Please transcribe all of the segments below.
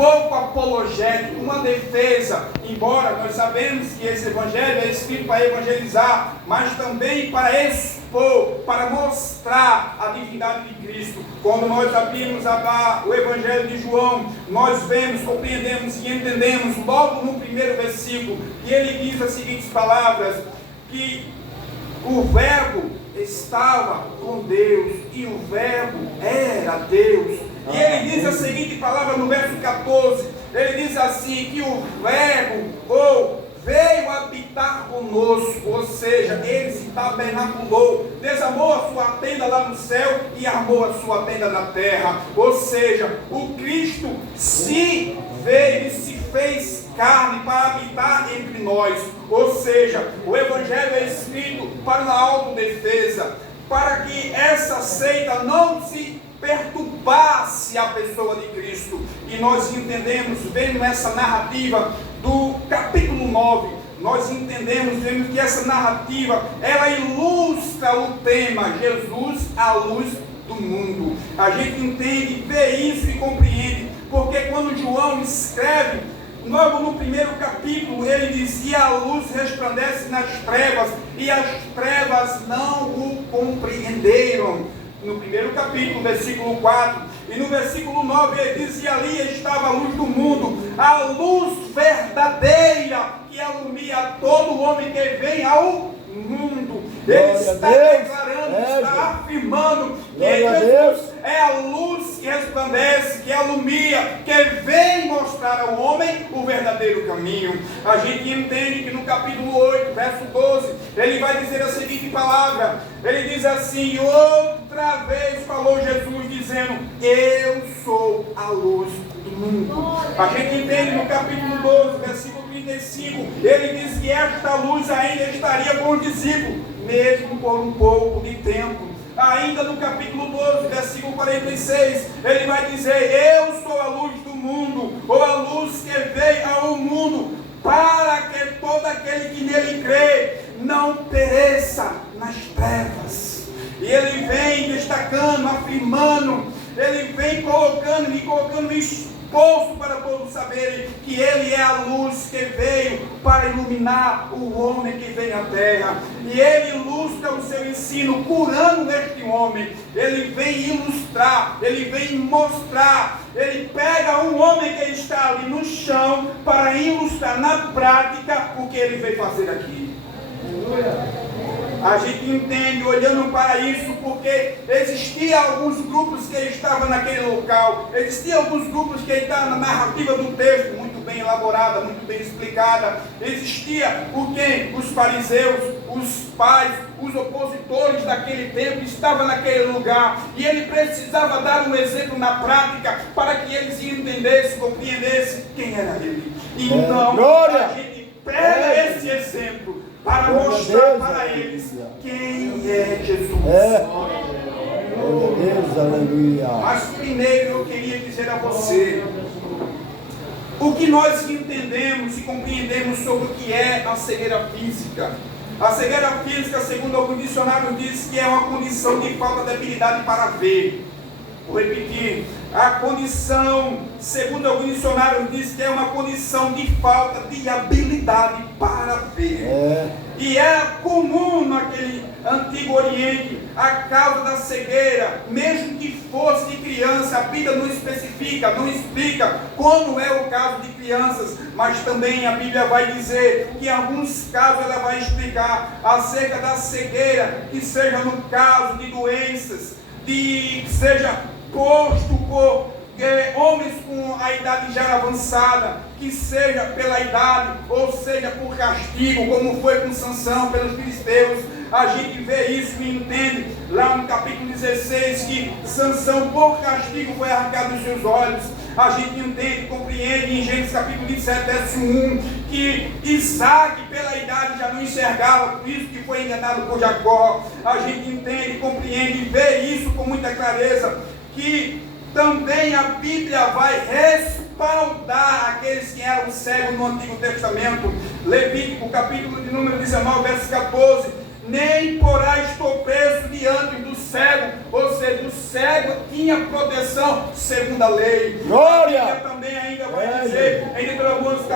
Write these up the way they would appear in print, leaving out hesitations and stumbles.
pouco apologético, uma defesa, embora nós sabemos que esse evangelho é escrito para evangelizar, mas também para expor, para mostrar a divindade de Cristo. Quando nós abrimos o evangelho de João, nós vemos, compreendemos e entendemos logo no primeiro versículo, que ele diz as seguintes palavras, que o verbo estava com Deus e o verbo era Deus. E ele diz a seguinte palavra no verso 14, ele diz assim, que o verbo veio habitar conosco, ou seja, ele se tabernaculou, desarmou a sua tenda lá no céu e armou a sua tenda na terra, ou seja, o Cristo se veio e se fez carne para habitar entre nós, ou seja, o evangelho é escrito para uma autodefesa, para que essa seita não se perturbasse a pessoa de Cristo. E nós entendemos, vendo nessa narrativa do capítulo 9, nós entendemos, vemos que essa narrativa, ela ilustra o tema Jesus, a luz do mundo. A gente entende, vê isso e compreende, porque quando João escreve, logo no primeiro capítulo, ele dizia: a luz resplandece nas trevas, e as trevas não o compreenderam. No primeiro capítulo, versículo 4, e no versículo 9 ele diz: e ali estava a luz do mundo, a luz verdadeira que alumia todo homem que vem ao mundo. Ele está declarando, está afirmando que Jesus é a luz que resplandece, que alumia, que vem mostrar ao homem o verdadeiro caminho. A gente entende que no capítulo 8, verso 12, ele vai dizer a seguinte palavra, ele diz assim: outra vez falou Jesus dizendo: eu sou a luz do mundo. A gente entende no capítulo 12, versículo 35, ele diz que esta luz ainda estaria com os discípulos, mesmo por um pouco de tempo. Ainda no capítulo 12, versículo 46, ele vai dizer: eu sou a luz do mundo, ou a luz que veio ao mundo, para que todo aquele que nele crê não pereça nas trevas. E ele vem destacando, afirmando, ele vem colocando exposto para todos saberem que ele é a luz que veio para iluminar o homem que vem à terra. E ele ilustra o seu ensino curando este homem. Ele vem ilustrar, ele vem mostrar, ele pega um homem que está ali no chão para ilustrar na prática o que ele veio fazer aqui. A gente entende, olhando para isso, porque existiam alguns grupos que estavam naquele local, existiam alguns grupos que estavam na narrativa do texto, muito bem elaborada, muito bem explicada. Existia o quê? Os fariseus, os pais, os opositores daquele tempo estavam naquele lugar, e ele precisava dar um exemplo na prática, para que eles entendessem, compreendessem quem era ele. Então, a gente pega esse exemplo para mostrar para eles quem é Jesus. Deus, aleluia. Mas primeiro eu queria dizer a você o que nós entendemos e compreendemos sobre o que é a cegueira física. A cegueira física, segundo alguns dicionários, diz que é uma condição de falta de habilidade para ver. Vou repetir. A condição, segundo alguns dicionários, diz que é uma condição de falta de habilidade para ver. E é comum naquele antigo Oriente a causa da cegueira, mesmo que fosse de criança. A Bíblia não especifica, não explica como é o caso de crianças, mas também a Bíblia vai dizer que em alguns casos ela vai explicar acerca da cegueira, que seja no caso de doenças, que seja posto por homens com a idade já avançada, que seja pela idade, ou seja por castigo, como foi com Sansão pelos filisteus. A gente vê isso e entende lá no capítulo 16 que Sansão por castigo foi arrancado dos seus olhos. A gente entende, compreende em Gênesis capítulo 27, verso 1, que Isaac pela idade já não enxergava, por isso que foi enganado por Jacó. A gente entende, compreende e vê isso com muita clareza, que também a Bíblia vai respaldar aqueles que eram cegos no Antigo Testamento. Levítico capítulo de número 19, verso 14: nem porás tropeço diante do cego, ou seja, o cego tinha proteção segundo a lei. Glória! A Bíblia também ainda vai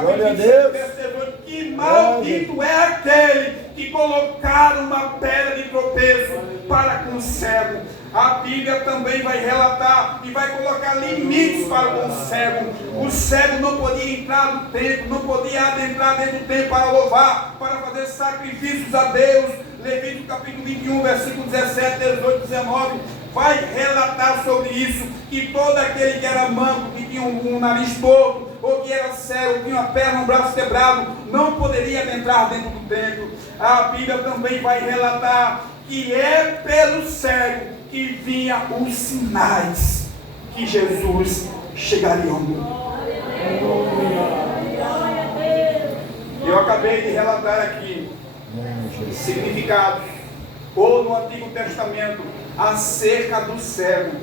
Capítulo 27, versículo 8. Que maldito é aquele que colocar uma pedra de tropeço para com o cego. A Bíblia também vai relatar e vai colocar limites para com o cego. O cego não podia entrar no templo, não podia adentrar dentro do templo para louvar, para fazer sacrifícios a Deus. Levítico capítulo 21, versículo 17, 18, 19, vai relatar sobre isso, que todo aquele que era manco, que tinha um nariz torto, ou que era cego, tinha uma perna, um braço quebrado, não poderia adentrar dentro do templo. A Bíblia também vai relatar que é pelo cego que vinha os sinais que Jesus chegaria ao mundo. Eu acabei de relatar aqui significados, ou no Antigo Testamento, acerca do cego,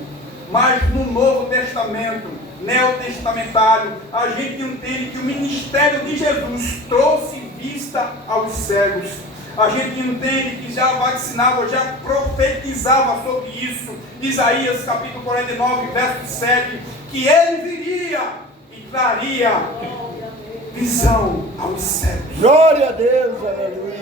mas no Novo Testamento, neotestamentário, a gente entende que o ministério de Jesus trouxe vista aos cegos. A gente entende que já vacinava, já profetizava sobre isso. Isaías capítulo 49, verso 7, que ele viria e traria visão aos cegos. Glória a Deus, aleluia.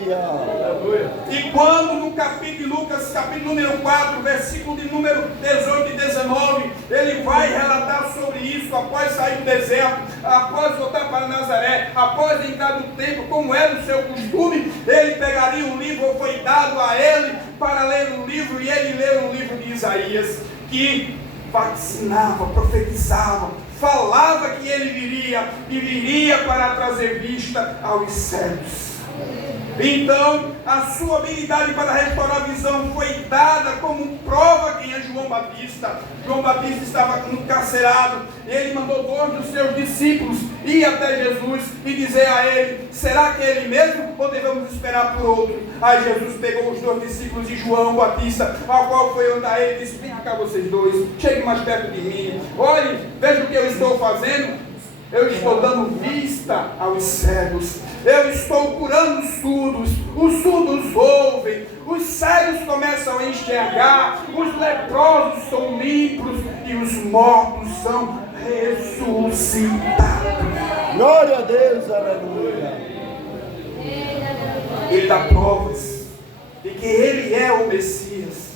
E quando no capítulo Lucas, capítulo número 4, versículo de número 18 e 19, ele vai relatar sobre isso, após sair do deserto, após voltar para Nazaré, após entrar no templo, como era o seu costume, ele pegaria um livro, ou foi dado a ele para ler um livro, e ele leu um livro de Isaías, que vacinava, profetizava, falava que ele viria, e viria para trazer vista aos cegos. Então, a sua habilidade para restaurar a visão foi dada como prova quem é João Batista. João Batista estava encarcerado, ele mandou 2 dos seus discípulos ir até Jesus e dizer a ele: será que é ele mesmo ou devemos esperar por outro? Aí Jesus pegou os 2 discípulos de João Batista, ao qual foi andar ele e disse: vem cá vocês dois, cheguem mais perto de mim, olhem, vejam o que eu estou fazendo. Eu estou dando vista aos cegos, eu estou curando os surdos ouvem, os cegos começam a enxergar, os leprosos são limpos e os mortos são ressuscitados. Glória a Deus, aleluia. Ele dá provas de que ele é o Messias.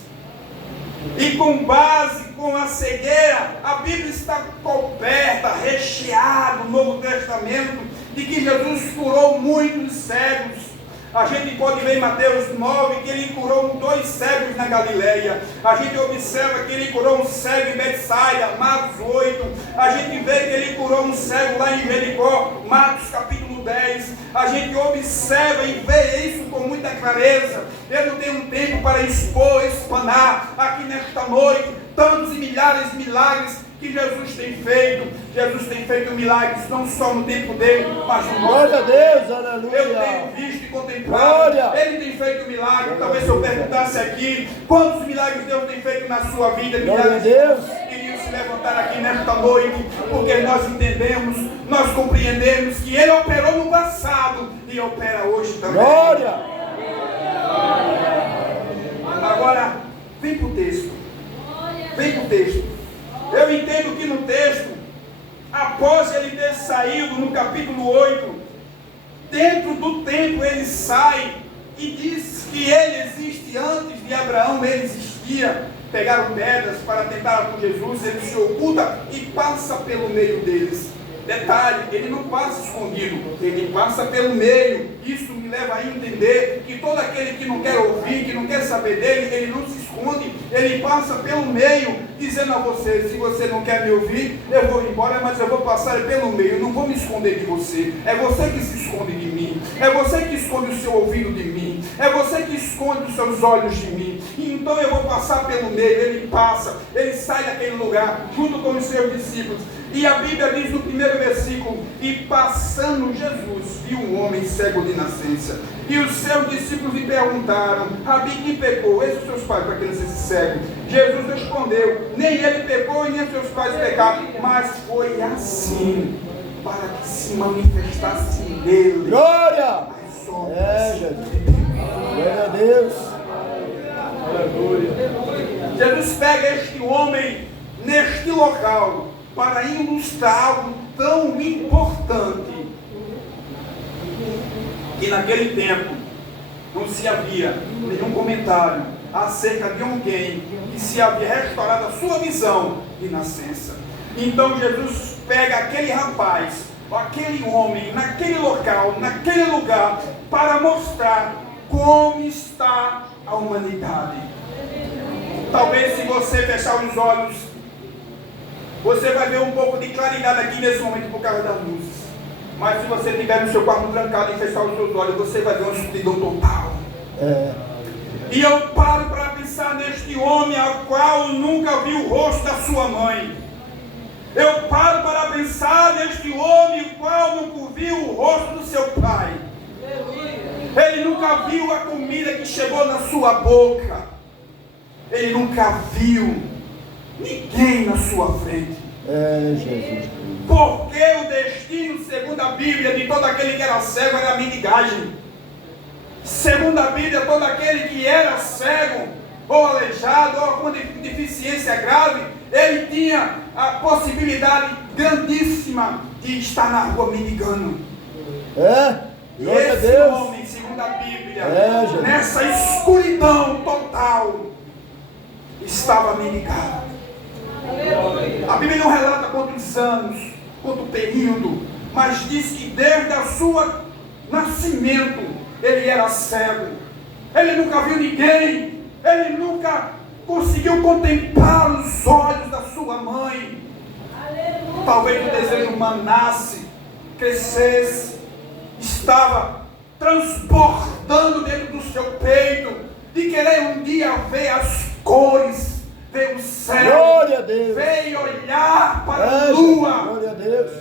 E com base com a cegueira, a Bíblia está coberta, recheada no Novo Testamento, de que Jesus curou muitos cegos. A gente pode ver em Mateus 9 que ele curou 2 cegos na Galileia. A gente observa que ele curou um cego em Betsaida, Marcos 8. A gente vê que ele curou um cego lá em Jericó, Marcos capítulo 10. A gente observa e vê isso com muita clareza. Eu não tenho um tempo para expor, explanar aqui nesta noite tantos e milhares de milagres que Jesus tem feito. Jesus tem feito milagres não só no tempo dele, mas no nosso. Glória a Deus, aleluia. Eu tenho visto e contemplado. Glória. Ele tem feito milagres. Talvez se eu perguntasse aqui quantos milagres Deus tem feito na sua vida, Glória a Deus. iriam se levantar aqui nesta noite, porque nós entendemos, nós compreendemos que ele operou no passado e opera hoje também. Glória. Agora, vem para o texto. Vem para o texto. Eu entendo que no texto, após ele ter saído no capítulo 8, dentro do templo ele sai e diz que ele existe antes de Abraão, ele existia. Pegaram pedras para tentar com Jesus, ele se oculta e passa pelo meio deles. Detalhe, ele não passa escondido, ele passa pelo meio. Isso me leva a entender que todo aquele que não quer ouvir, que não quer saber dele, ele não se esconde, ele passa pelo meio, dizendo a você: se você não quer me ouvir, eu vou embora, mas eu vou passar pelo meio, eu não vou me esconder de você. É você que se esconde de mim, é você que esconde o seu ouvido de mim, é você que esconde os seus olhos de mim. E então eu vou passar pelo meio. Ele passa, ele sai daquele lugar, junto com os seus discípulos. E a Bíblia diz no primeiro versículo: e passando Jesus, viu um homem cego de nascença. E os seus discípulos lhe perguntaram: Rabi, quem pecou? Esses seus pais, para que ele seja cego? Jesus respondeu: nem ele pecou e nem seus pais pecaram, mas foi assim, para que se manifestasse nele. Glória! Jesus. Glória a Deus. Jesus pega este homem neste local para ilustrar algo tão importante que naquele tempo não se havia nenhum comentário acerca de alguém que se havia restaurado a sua visão de nascença. Então Jesus pega aquele rapaz, aquele homem, naquele local, naquele lugar, para mostrar como está a humanidade. Talvez se você fechar os olhos, você vai ver um pouco de claridade aqui nesse momento por causa das luzes. Mas se você estiver no seu quarto trancado e fechar os seus olhos, você vai ver uma escuridão total. E eu paro para pensar neste homem ao qual nunca vi o rosto da sua mãe. Eu paro para pensar neste homem o qual nunca viu o rosto do seu pai. Ele nunca viu a comida que chegou na sua boca. Ele nunca viu ninguém na sua frente. Jesus. Porque o destino, segundo a Bíblia, de todo aquele que era cego era a mendigagem. Segundo a Bíblia, todo aquele que era cego, ou aleijado, ou com deficiência grave, ele tinha a possibilidade grandíssima de estar na rua mendigando. E esse homem, segundo a Bíblia, nessa escuridão total, estava mendigado. A Bíblia não relata quantos anos, quanto período, mas diz que desde o seu nascimento ele era cego. Ele nunca viu ninguém, ele nunca conseguiu contemplar os olhos da sua mãe. Talvez o desejo humanasse, crescesse, estava transportando dentro do seu peito, de querer um dia ver as cores, ver o céu, glória a Deus, ver olhar para a lua. Glória a Deus.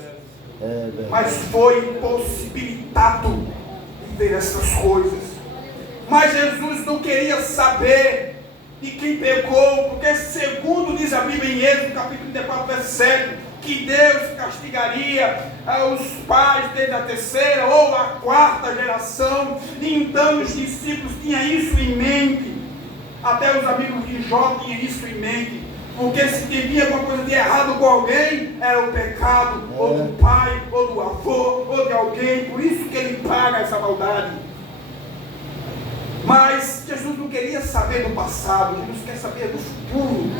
Mas foi impossibilitado de ver essas coisas. Mas Jesus não queria saber de quem pecou, porque segundo diz a Bíblia em Êxodo capítulo 34, verso 7, que Deus castigaria os pais desde a terceira ou a quarta geração. E então os discípulos tinham isso em mente. Até os amigos de Jó tinham isso em mente. Porque se tinha alguma coisa de errado com alguém, era o pecado, ou do pai, ou do avô, ou de alguém. Por isso que ele paga essa maldade. Mas Jesus não queria saber do passado, Jesus quer saber do futuro.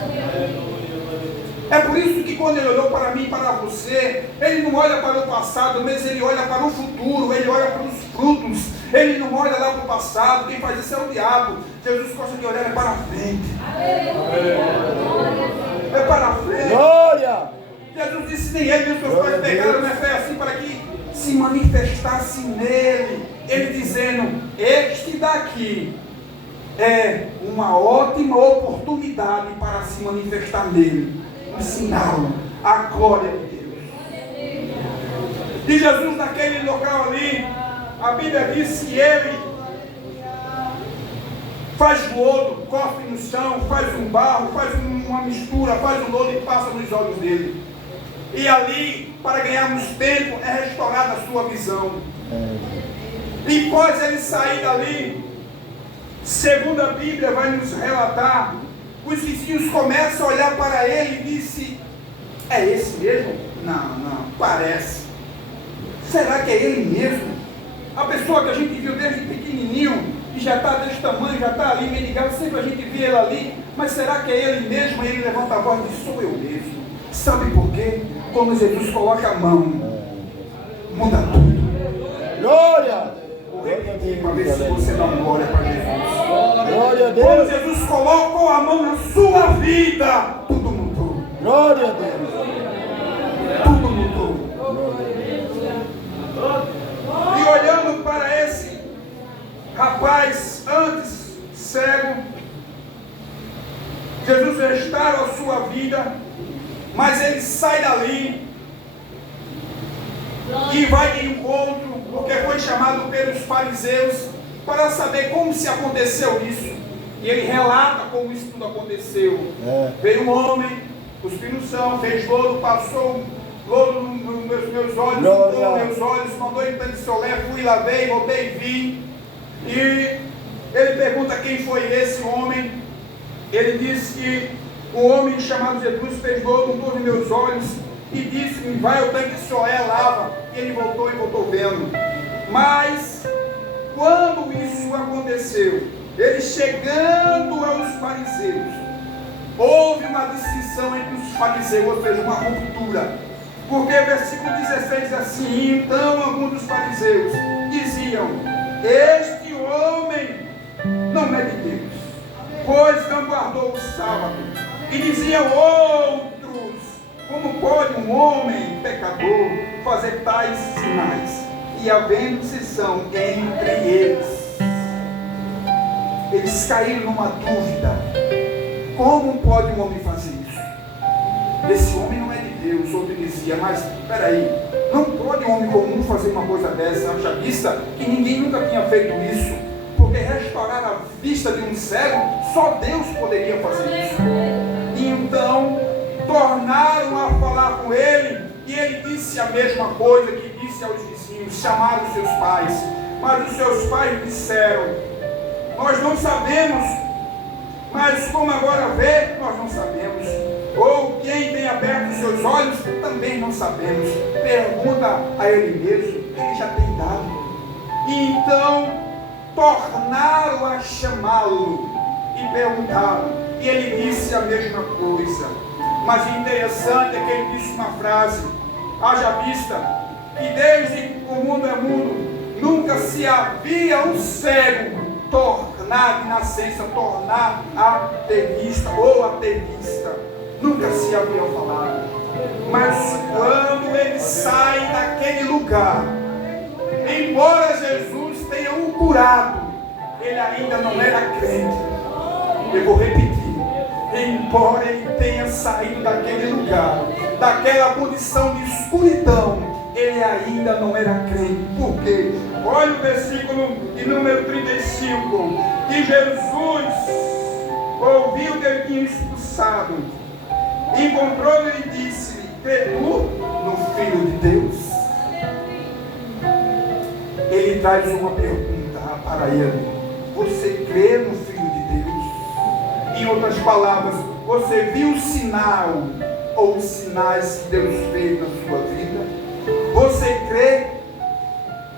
É por isso que quando ele olhou para mim e para você, ele não olha para o passado, mas ele olha para o futuro, ele olha para os frutos, ele não olha lá para o passado. Quem faz isso é o diabo. Jesus gosta de olhar para a frente. É para a frente. Glória! Jesus disse, nem ele nem os seus pais pegaram, né? Foi assim para que se manifestasse nele. Ele dizendo, este daqui é uma ótima oportunidade para se manifestar nele, ensiná-lo a glória de Deus. E Jesus naquele local ali, a Bíblia diz que ele faz lodo, cospe no chão, faz um barro, faz uma mistura, faz um lodo e passa nos olhos dele. E ali, para ganharmos tempo, é restaurada a sua visão. E após ele sair dali, segundo a Bíblia vai nos relatar, os vizinhos começam a olhar para ele e dizem, é esse mesmo? Não, parece. Será que é ele mesmo? A pessoa que a gente viu desde pequenininho, e já está desse tamanho, já está ali mendigado, sempre a gente vê ele ali, mas será que é ele mesmo? Aí ele levanta a voz e diz, sou eu mesmo. Sabe por quê? Quando Jesus coloca a mão, muda tudo. Glória! Para ver se você dá uma glória para Jesus. Glória a Deus! Quando Jesus colocou a mão na sua vida, tudo mudou. Glória a Deus! Tudo mudou. E olhando para esse rapaz antes cego, Jesus restaura a sua vida, mas ele sai dali e vai de encontro, porque foi chamado pelos fariseus para saber como se aconteceu isso. E ele relata como isso tudo aconteceu. Veio um homem, cuspiu no chão, fez lodo, passou lodo nos meus olhos, meus olhos, mandou ele para o olé, fui, lavei, voltei e vim. E ele pergunta quem foi esse homem. Ele disse que um homem chamado Jesus fez lodo nos meus olhos e disse-me, vai ao tanque de Siloé, lava. E ele voltou e voltou vendo. Mas isso aconteceu. Ele chegando aos fariseus, houve uma distinção entre os fariseus, ou seja, uma ruptura. Porque versículo 16 diz assim: então alguns dos fariseus diziam: este homem não é de Deus, pois não guardou o sábado. E diziam outros: como pode um homem pecador fazer tais sinais? E havendo distinção entre eles caíram numa dúvida: como pode um homem fazer isso? Esse homem não é de Deus. Outro dizia: mas peraí, não pode um homem comum fazer uma coisa dessa? Haja vista que ninguém nunca tinha feito isso, porque restaurar a vista de um cego, só Deus poderia fazer isso. E então tornaram a falar com ele, e ele disse a mesma coisa que disse aos vizinhos, chamaram os seus pais. Mas os seus pais disseram: nós não sabemos, mas como agora vê, nós não sabemos. Ou quem tem aberto os seus olhos, também não sabemos. Pergunta a ele mesmo, ele já tem dado. E então tornaram a chamá-lo e perguntaram, e ele disse a mesma coisa. Mas o interessante é que ele disse uma frase: haja vista que desde que o mundo é mundo, nunca se havia um cego tornar de nascença, tornar a ter vista ou a ter vista. Nunca se havia falado. Mas quando ele sai daquele lugar, embora Jesus tenha o curado, ele ainda não era crente. Eu vou repetir: embora ele tenha saído daquele lugar, daquela condição de escuridão, ele ainda não era crente. Por quê? Olha o versículo de número 35, que Jesus ouviu que ele tinha expulsado, encontrou-lhe e disse-lhe: crê tu no Filho de Deus? Ele traz uma pergunta para ele: você crê no Filho de Deus? Em outras palavras, você viu o sinal ou os sinais que Deus fez na sua vida? Você crê?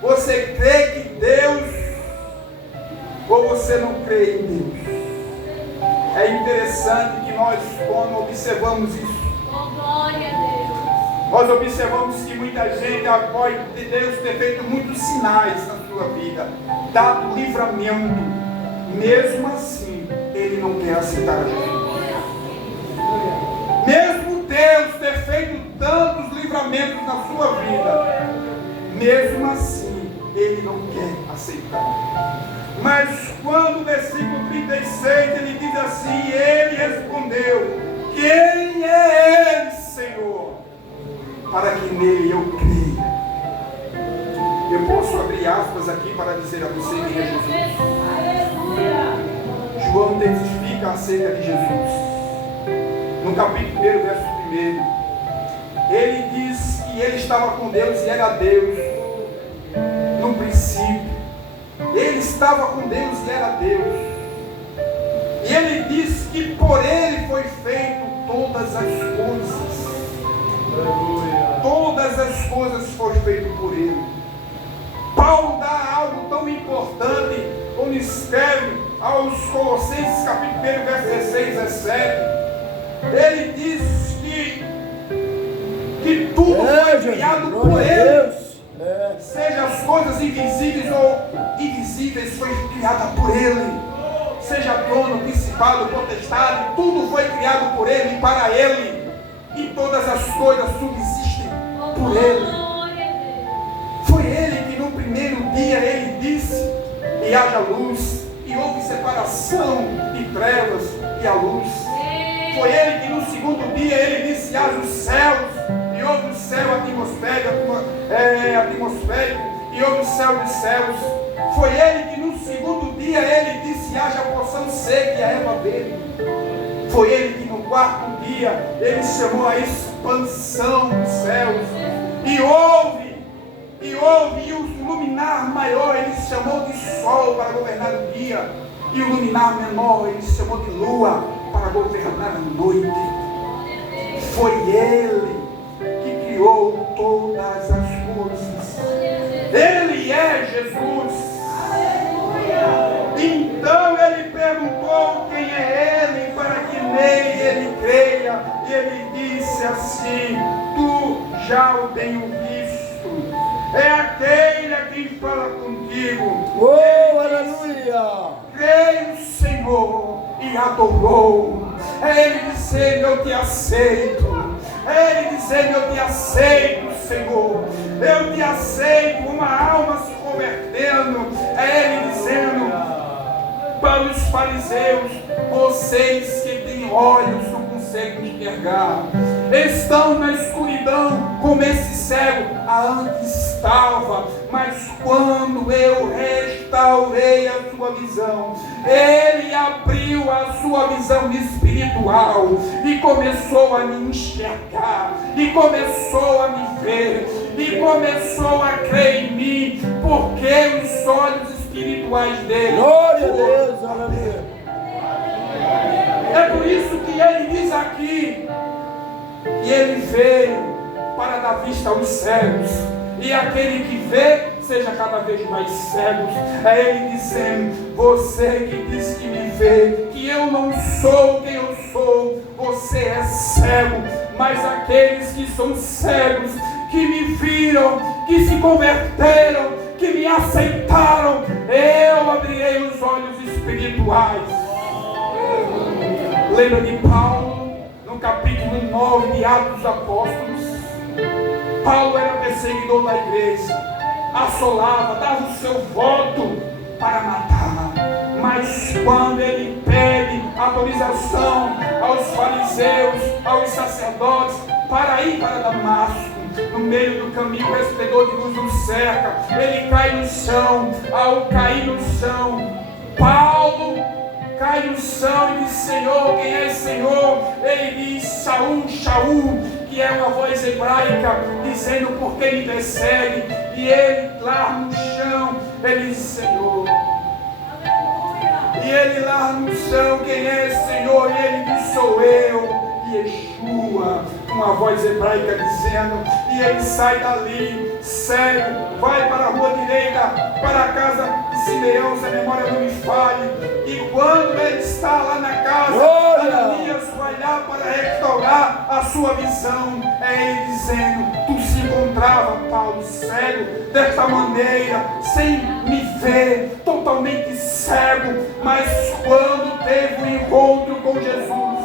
Você crê que Deus, ou você não crê em Deus? É interessante que nós, quando observamos isso, nós observamos que muita gente, após Deus ter feito muitos sinais na sua vida, dado livramento, mesmo assim, ele não quer aceitar Jesus. Mesmo Deus ter feito tantos livramentos na sua vida, mesmo assim, ele não quer aceitar. Mas quando o versículo 36, ele diz assim: ele respondeu: quem é ele, Senhor, para que nele eu creia? Eu posso abrir aspas aqui para dizer a você quem é Jesus. João testifica acerca de Jesus. No capítulo 1, verso 1, ele diz que ele estava com Deus e era Deus. No princípio, ele estava com Deus e era Deus. E ele diz que por ele foi feito todas as coisas. Todas as coisas foram feitas por ele. Paulo dá algo tão importante quando escreve aos Colossenses, capítulo 1, verso 16 e 17. Ele diz que tudo foi criado por ele. Seja as coisas invisíveis ou invisíveis, foi criada por ele. Seja trono, principado, potestade, tudo foi criado por ele e para ele. E todas as coisas subsistem por ele. Foi ele que no primeiro dia ele disse: e haja luz, e houve separação de trevas e a luz. Foi ele que no segundo dia ele disse: haja os céus, e houve o céu atmosférico, e houve o céu dos céus. Foi ele que no segundo dia ele disse: haja a porção seca e a erva verde. Foi ele que no quarto dia ele chamou a expansão dos céus. E o luminar maior ele chamou de sol para governar o dia. E o luminar menor ele chamou de lua para governar a noite. Foi ele que criou todas as coisas. Ele é Jesus. creia. E ele disse assim: tu já o tenho visto. É aquele a quem fala contigo. Oh, aleluia. Creio, Senhor, e adorou. É ele dizendo: eu te aceito. É ele dizendo: eu te aceito, Senhor. Eu te aceito. Uma alma se convertendo. É ele dizendo para os fariseus: vocês que têm olhos não conseguem enxergar, estão na escuridão como esse cego antes estava, mas quando eu restaurei a sua visão, ele abriu a sua visão espiritual e começou a me enxergar, e começou a me ver, e começou a crer em mim, porque os olhos espirituais dele. Glória a Deus, aleluia. É por isso que ele diz aqui que ele veio para dar vista aos cegos, e aquele que vê seja cada vez mais cego. É ele dizendo: você que diz que me vê, que eu não sou quem eu sou, você é cego. Mas aqueles que são cegos, que me viram, que se converteram, que me aceitaram, eu abrirei os olhos espirituais. Lembra de Paulo, no capítulo 9 de Atos dos Apóstolos? Paulo era perseguidor da igreja, assolava, dava o seu voto para matar. Mas quando ele pede autorização aos fariseus, aos sacerdotes, para ir para Damasco, no meio do caminho o esplendor de luz o cerca, ele cai no chão. Ao cair no chão, Paulo cai no chão e diz: Senhor, quem é Senhor? Ele diz: Shaul, Shaul, que é uma voz hebraica dizendo: por que me persegue? E ele lá no chão, ele diz: Senhor. E ele lá no chão: quem é Senhor? E ele diz: sou eu, Yeshua, uma voz hebraica dizendo. E ele sai dali cego, vai para a rua direita, para a casa de Simeão, se a memória não me falhe. E quando ele está lá na casa, Ananias vai lá para restaurar a sua visão. É ele dizendo: tu se encontrava, Paulo, cego, desta maneira, sem me ver, totalmente cego. Mas quando teve um encontro com Jesus,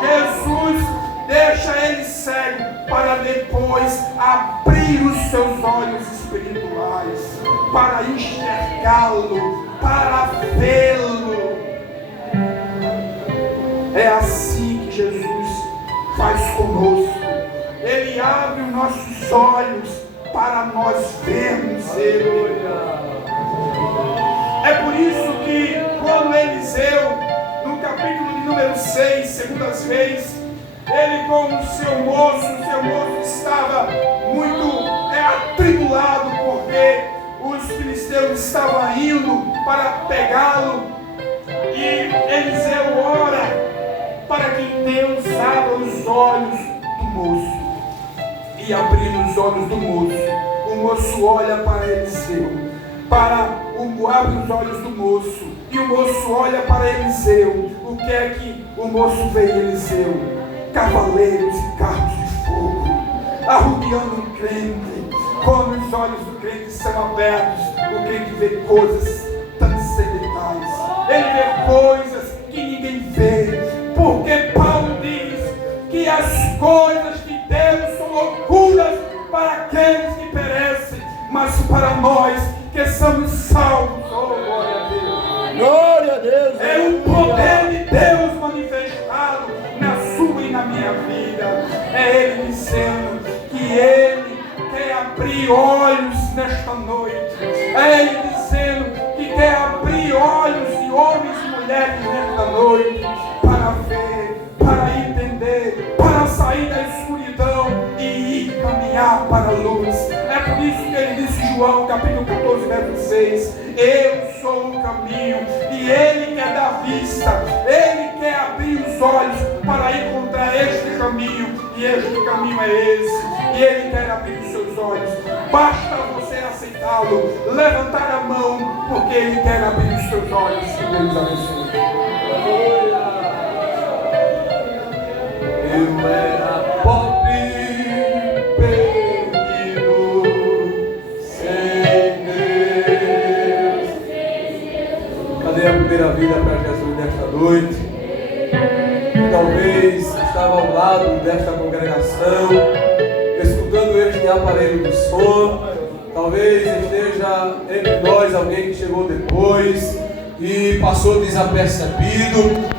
Jesus deixa ele cego para depois abrir os seus olhos espirituais, para enxergá-lo, para vê-lo. É assim que Jesus faz conosco. Ele abre os nossos olhos para nós vermos Ele. É por isso que quando Eliseu, no capítulo de número 6, segundas vezes, ele com o seu moço estava muito atribulado, porque os filisteus estavam indo para pegá-lo, e Eliseu ora para que Deus abra os olhos do moço. E abrindo os olhos do moço, o moço olha para Eliseu, abre os olhos do moço, e o moço olha para Eliseu. O que é que o moço vê em Eliseu? Cavaleiros e carros de fogo, arrudeando um crente. Quando os olhos do crente são abertos, o crente vê coisas transcendentais, ele vê coisas que ninguém vê, porque Paulo diz que as coisas de Deus são loucuras para aqueles que perecem, mas para nós que somos salvos, oh glória a Deus, glória a Deus, é o poder de Deus manifestado na sua e na minha vida. É Ele dizendo que Ele quer abrir olhos nesta noite. É Ele dizendo que quer abrir olhos de homens e mulheres nesta noite, para ver, para entender, para sair da escuridão e ir caminhar para a luz. É por isso que Ele disse em João capítulo 14, verso 6: eu sou o caminho, e Ele quer dar vista, Ele quer abrir os olhos para encontrar este caminho, e este caminho é esse, e Ele quer abrir os seus olhos. Basta você aceitá-lo, levantar a mão, porque Ele quer abrir os seus olhos. Que Deus abençoe. Eu era pobre, perdido, sem Deus. Cadê a primeira vida para Jesus nesta noite? Talvez estava ao lado desta congregação, escutando este aparelho de som. Talvez esteja entre nós alguém que chegou depois e passou desapercebido.